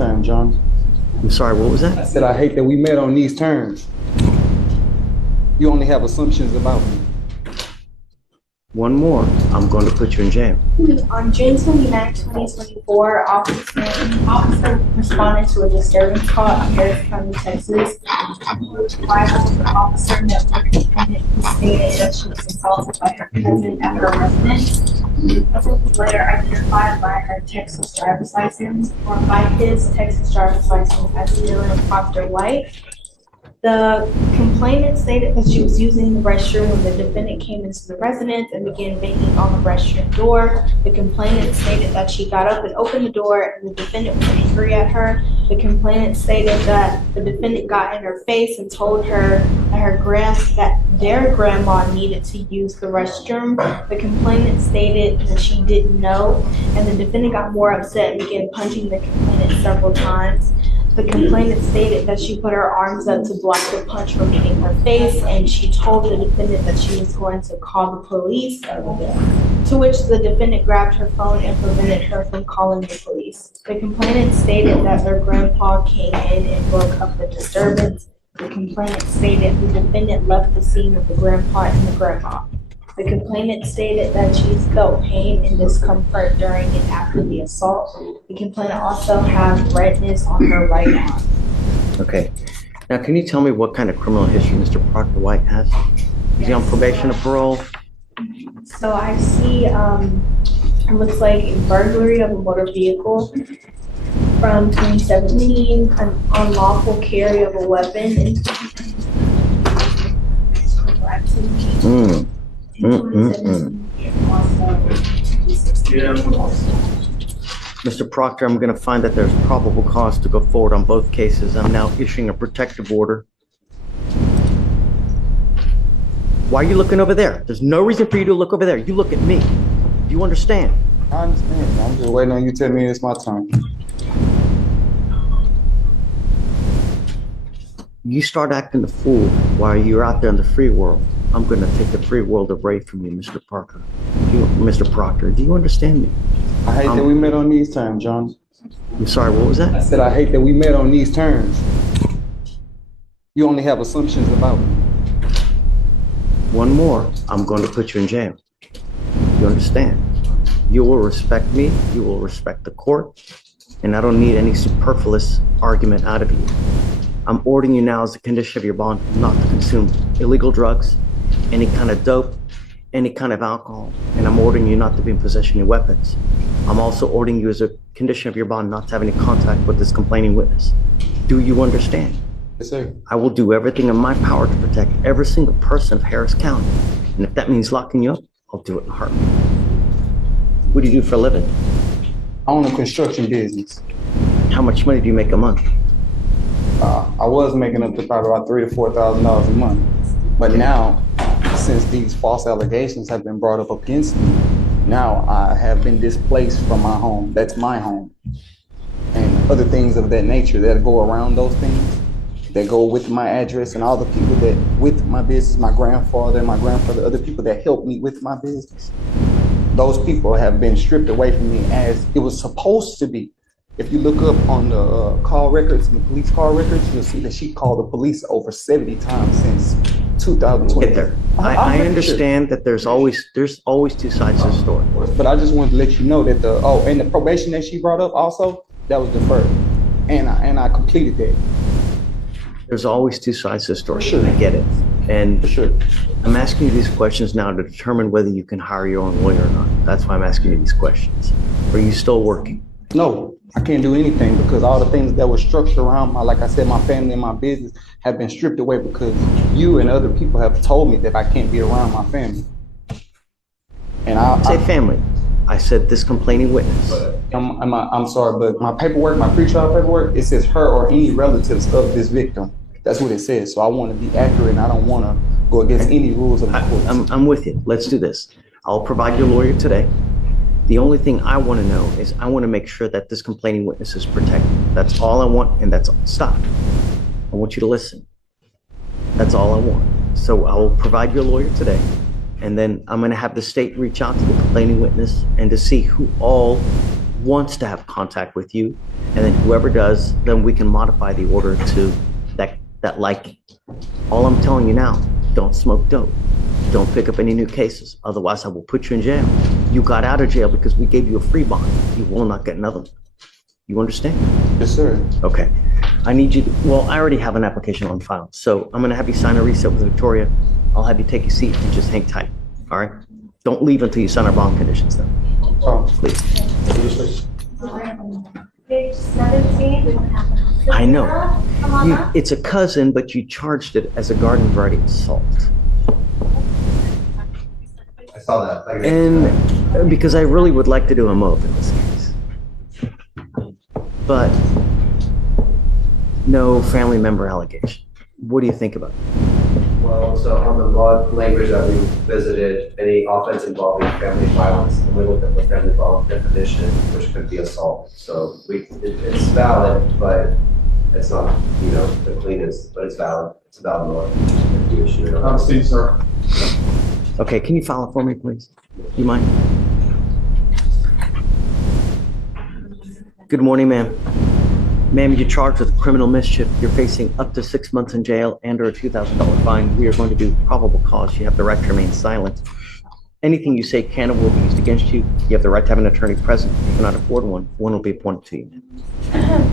terms, John. I'm sorry, what was I that? said I hate that we met on these terms. You only have assumptions about me. One more, I'm going to put you in jail. On June 29, 2024, officer responded to a disturbance call in Harris County, Texas. Arrival, the officer met with a defendant who stated that she was assaulted by her cousin at her residence. Cousin was later identified by her Texas driver's license, or by his Texas driver's license, as Dylan Proctor White. The complainant stated that she was using the restroom when the defendant came into the residence and began banging on the restroom door. The complainant stated that she got up and opened the door and the defendant was angry at her. The complainant stated that the defendant got in her face and told her that their grandma needed to use the restroom. The complainant stated that she didn't know, and the defendant got more upset and began punching the complainant several times. The complainant stated that she put her arms up to block the punch from hitting her face, and she told the defendant that she was going to call the police, to which the defendant grabbed her phone and prevented her from calling the police. The complainant stated that their grandpa came in and broke up the disturbance. The complainant stated the defendant left the scene with the grandpa and the grandma. The complainant stated that she's felt pain and discomfort during and after the assault. The complainant also has redness on her right arm. Okay. Now, can you tell me what kind of criminal history Mr. Proctor White has? Is he on probation or parole? So I see, it looks like a burglary of a motor vehicle from 2017, an unlawful carry of a weapon in 2017. Mr. Proctor, I'm going to find that there's probable cause to go forward on both cases. I'm now issuing a protective order. Why are you looking over there? There's no reason for you to look over there. You look at me. Do you understand? I understand. I'm just waiting on you to tell me it's my turn. You start acting the fool while you're out there in the free world. I'm going to take the free world away from you, Mr. Parker. Mr. Proctor, do you understand me? I hate that we met on these terms, John. I'm sorry, what was I that? said I hate that we met on these terms. You only have assumptions about me. One more, I'm going to put you in jail. You understand? You will respect me, you will respect the court, and I don't need any superfluous argument out of you. I'm ordering you now as a condition of your bond not to consume illegal drugs, any kind of dope, any kind of alcohol, and I'm ordering you not to be in possession of weapons. I'm also ordering you as a condition of your bond not to have any contact with this complaining witness. Do you understand? Yes, sir. I will do everything in my power to protect every single person of Harris County. And if that means locking you up, I'll do it in a heartbeat. What do you do for a living? I own a construction business. How much money do you make a month? I was making up to probably about $3,000 to $4,000 a month. But now, since these false allegations have been brought up against me, now I have been displaced from my home. That's my home. And other things of that nature that go around those things, that go with my address, and all the people that with my business, my grandfather, other people that helped me with my business. Those people have been stripped away from me as it was supposed to be. If you look up on the call records, the police call records, you'll see that she called the police over 70 times since 2020. Get there. I understand that there's always two sides to the story. But I just wanted to let you know that and the probation that she brought up also, that was deferred. And I completed that. There's always two sides to the story. Sure. I get it. And For sure. I'm asking you these questions now to determine whether you can hire your own lawyer or not. That's why I'm asking you these questions. Are you still working? No, I can't do anything because all the things that were structured around like I said, my family and my business have been stripped away because you and other people have told me that I can't be around my family. And I say family. I said this complaining witness. I'm sorry, but my paperwork, my pretrial paperwork, it says her or any relatives of this victim. That's what it says. So I want to be accurate, and I don't want to go against any rules of the court. I'm with you. Let's do this. I'll provide your lawyer today. The only thing I want to know is I want to make sure that this complaining witness is protected. That's all I want, and that's all. Stop. I want you to listen. That's all I want. So I will provide your lawyer today, and then I'm going to have the state reach out to the complaining witness and to see who all wants to have contact with you, And then whoever does, then we can modify the order to that liking. All I'm telling you now, don't smoke dope. Don't pick up any new cases. Otherwise, I will put you in jail. You got out of jail because we gave you a free bond. You will not get another one. You understand? Yes, sir. Okay. I need you to, well, I already have an application on file. So I'm going to have you sign a reset with Victoria. I'll have you take your seat and just hang tight. All right? Don't leave until you sign our bond conditions, though. Oh, Please. Page 17. I know. Come on up. It's a cousin, but you charged it as a garden variety assault. I saw that. And because I really would like to do a MOAB in this case. But no family member allegation. What do you think about it? Well, so on the law language that we visited, any offense involving family violence, and we looked at the family violence definition, which could be assault. So it's valid, but it's not, the cleanest, but it's valid. It's a valid law. If you issue it. Steve, sir. Okay, can you file it for me, please? Do you mind? Good morning, ma'am. Ma'am, you're charged with criminal mischief. You're facing up to 6 months in jail and or a $2,000 fine. We are going to do probable cause. You have the right to remain silent. Anything you say can or will be used against you. You have the right to have an attorney present. If you cannot afford one, one will be appointed to you.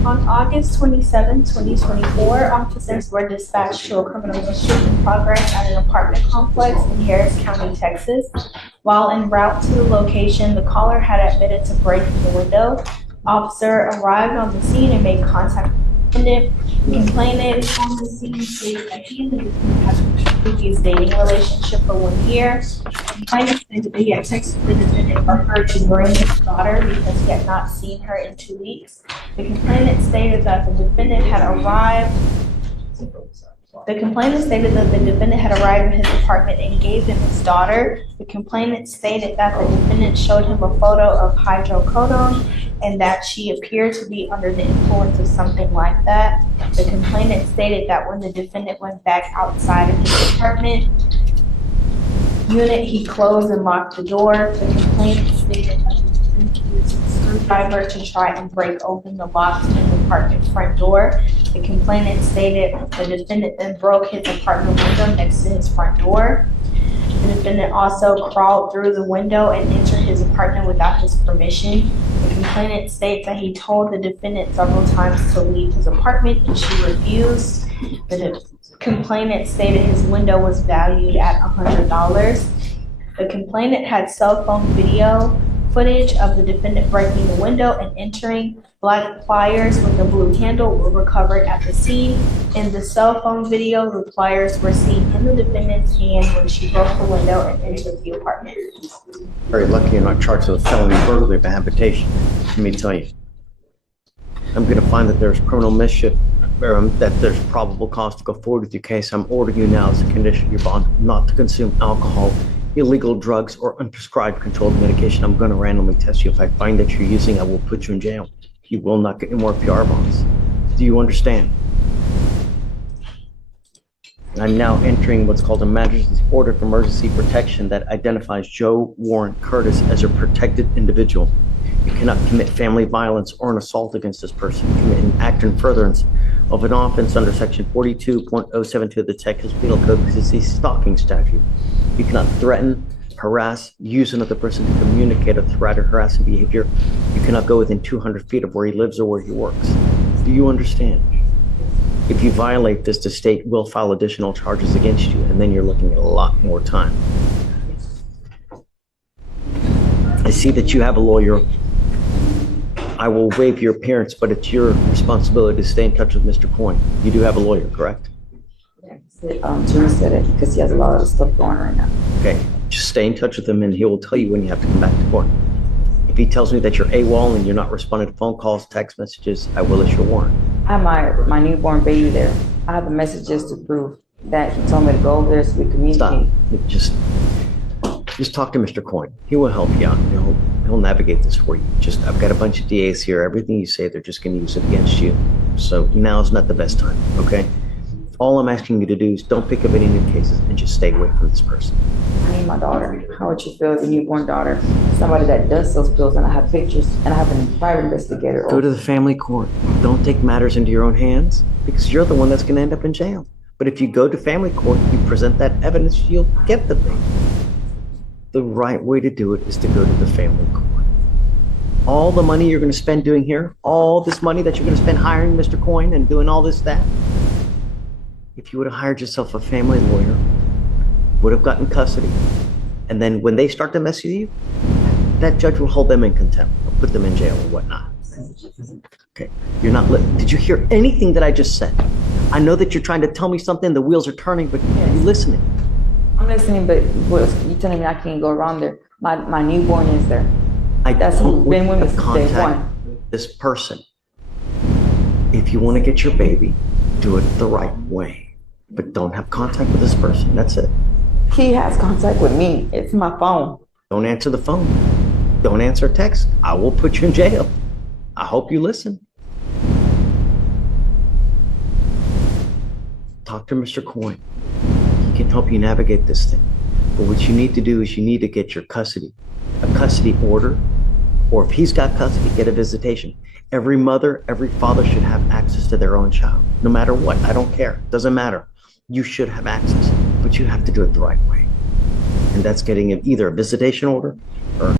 On August 27, 2024, officers were dispatched to a criminal mischief in progress at an apartment complex in Harris County, Texas. While en route to the location, the caller had admitted to breaking the window. Officer arrived on the scene and made contact with the defendant. The complainant on the scene stated that he and the defendant had a previous dating relationship for 1 year. The complainant said that he had texted the defendant for her to bring his daughter because he had not seen her in 2 weeks. The complainant stated that the defendant had arrived in his apartment and gave him his daughter. The complainant stated that the defendant showed him a photo of hydrocodone and that she appeared to be under the influence of something like that. The complainant stated that when the defendant went back outside of his apartment unit, he closed and locked the door. The complainant stated that the defendant used a screwdriver to try and break open the locked in the apartment front door. The complainant stated the defendant then broke his apartment window next to his front door. The defendant also crawled through the window and entered his apartment without his permission. The complainant states that he told the defendant several times to leave his apartment and she refused. The complainant stated his window was valued at $100. The complainant had cell phone video footage of the defendant breaking the window and entering. Black pliers with a blue handle were recovered at the scene. In the cell phone video, the pliers were seen in the defendant's hand when she broke the window and entered the apartment. Very lucky you're not charged with a felony burglary by habitation. Let me tell you. I'm going to find that there's criminal mischief, that there's probable cause to go forward with your case. I'm ordering you now as a condition of your bond not to consume alcohol, illegal drugs, or unprescribed controlled medication. I'm going to randomly test you. If I find that you're using, I will put you in jail. You will not get any more PR bonds. Do you understand? I'm now entering what's called a magistrate's order of emergency protection that identifies Joe Warren Curtis as a protected individual. You cannot commit family violence or an assault against this person. Commit an act in furtherance of an offense under section 42.072 of the Texas Penal Code because it's a stalking statute. You cannot threaten, harass, use another person to communicate a threat or harassing behavior. You cannot go within 200 feet of where he lives or where he works. Do you understand? If you violate this, the state will file additional charges against you, and then you're looking at a lot more time. I see that you have a lawyer. I will waive your appearance, but it's your responsibility to stay in touch with Mr. Coyne. You do have a lawyer, correct? Jimmy said it because he has a lot of stuff going right now. Okay, just stay in touch with him and he will tell you when you have to come back to court. If he tells me that you're AWOL and you're not responding to phone calls, text messages, I will issue a warrant. I have my newborn baby there. I have the messages to prove that he told me to go over there so we communicate. Stop. Just talk to Mr. Coyne. He will help you out. He'll navigate this for you. I've got a bunch of DAs here. Everything you say, they're just going to use it against you. So now's not the best time, okay? All I'm asking you to do is don't pick up any new cases and just stay away from this person. I need my daughter. how would you feel if your newborn daughter, somebody that does those pills, and I have pictures, and I have a private investigator? Go to the family court. Don't take matters into your own hands because you're the one that's going to end up in jail. But if you go to family court, you present that evidence, you'll get the thing. The right way to do it is to go to the family court. All the money you're going to spend doing here, all this money that you're going to spend hiring Mr. Coyne and doing all this, that, if you would have hired yourself a family lawyer, would have gotten custody, and then when they start to mess with you, that judge will hold them in contempt or put them in jail or whatnot. Okay, you're not did you hear anything that I just said? I know that you're trying to tell me something, the wheels are turning, but are you listening? I'm listening, but you telling me I can't go around there? My newborn is there. That's don't who's been with me want to since day contact one. this person. If you want to get your baby, do it the right way, but don't have contact with this person. That's it. He has contact with me. It's my phone. Don't answer the phone. Don't answer text. I will put you in jail. I hope you listen. Talk to Mr. Coyne. He can help you navigate this thing. But what you need to do is you need to get your custody, a custody order, or if he's got custody, get a visitation. Every mother, every father should have access to their own child, no matter what. I don't care. Doesn't matter. You should have access, but you have to do it the right way. And that's getting either a visitation order